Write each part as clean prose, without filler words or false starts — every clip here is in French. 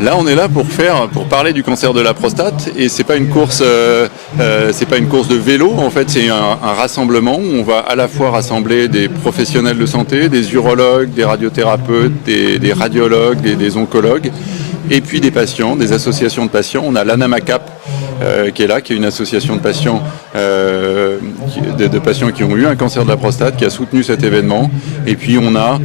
Là, on est là pour parler du cancer de la prostate, et c'est pas une course de vélo. En fait, c'est un rassemblement où on va à la fois rassembler des professionnels de santé, des urologues, des radiothérapeutes, des radiologues, des oncologues, et puis des patients, des associations de patients. On a l'ANAMACAP qui est là, qui est une association de patients, de patients qui ont eu un cancer de la prostate, qui a soutenu cet événement. Et puis on a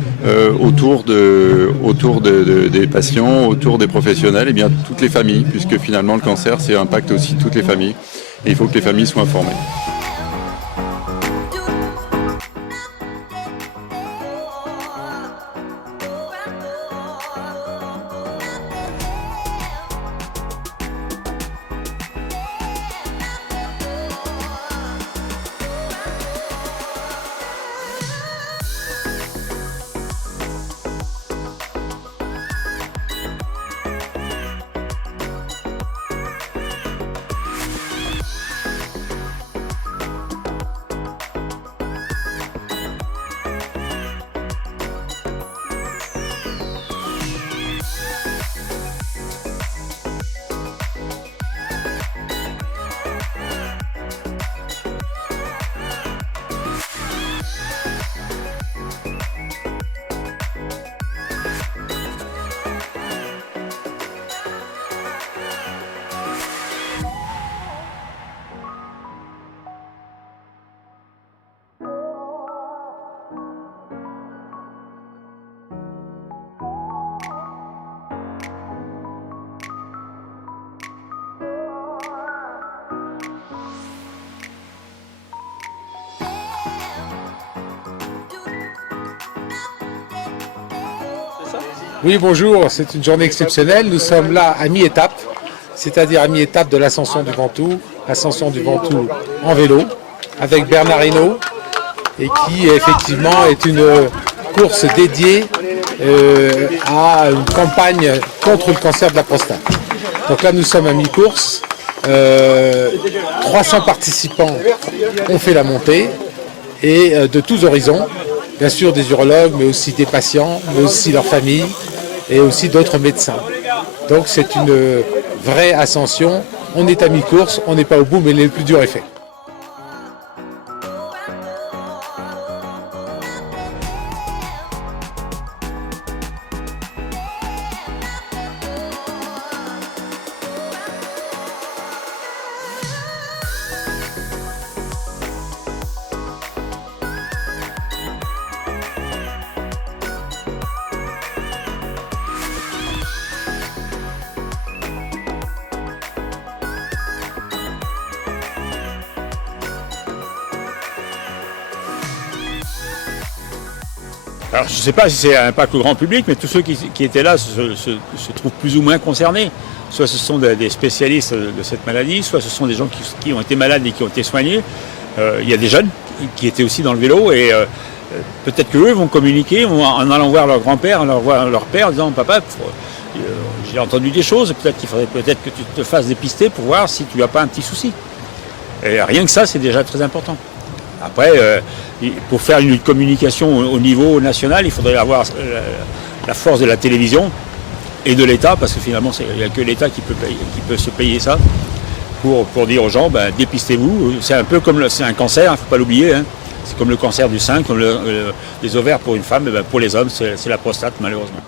autour des patients, autour des professionnels, et bien toutes les familles, puisque finalement le cancer, ça impacte aussi toutes les familles. Et il faut que les familles soient informées. Oui, bonjour, c'est une journée exceptionnelle. Nous sommes là à mi-étape, c'est-à-dire à mi-étape de l'ascension du Ventoux en vélo, avec Bernard Hinault, et qui effectivement est une course dédiée à une campagne contre le cancer de la prostate. Donc là, nous sommes à mi-course. 300 participants ont fait la montée, et de tous horizons, bien sûr des urologues, mais aussi des patients, mais aussi leurs familles, et aussi d'autres médecins. Donc c'est une vraie ascension. On est à mi-course, on n'est pas au bout, mais le plus dur est fait. Alors je ne sais pas si c'est un impact au grand public, mais tous ceux qui étaient là se trouvent plus ou moins concernés. Soit ce sont des spécialistes de cette maladie, soit ce sont des gens qui ont été malades et qui ont été soignés. Il y a des jeunes qui étaient aussi dans le vélo, et peut-être qu'eux vont communiquer en allant voir leur grand-père, en allant voir leur père, en disant « Papa, j'ai entendu des choses, peut-être qu'il faudrait que tu te fasses dépister pour voir si tu n'as pas un petit souci ». Et rien que ça, c'est déjà très important. Après, pour faire une communication au niveau national, il faudrait avoir la force de la télévision et de l'État, parce que finalement, il n'y a que l'État qui peut se payer ça, pour dire aux gens, ben, dépistez-vous. C'est un peu comme c'est un cancer, il ne faut pas l'oublier. Hein. C'est comme le cancer du sein, comme les ovaires pour une femme, ben, pour les hommes, c'est la prostate, malheureusement.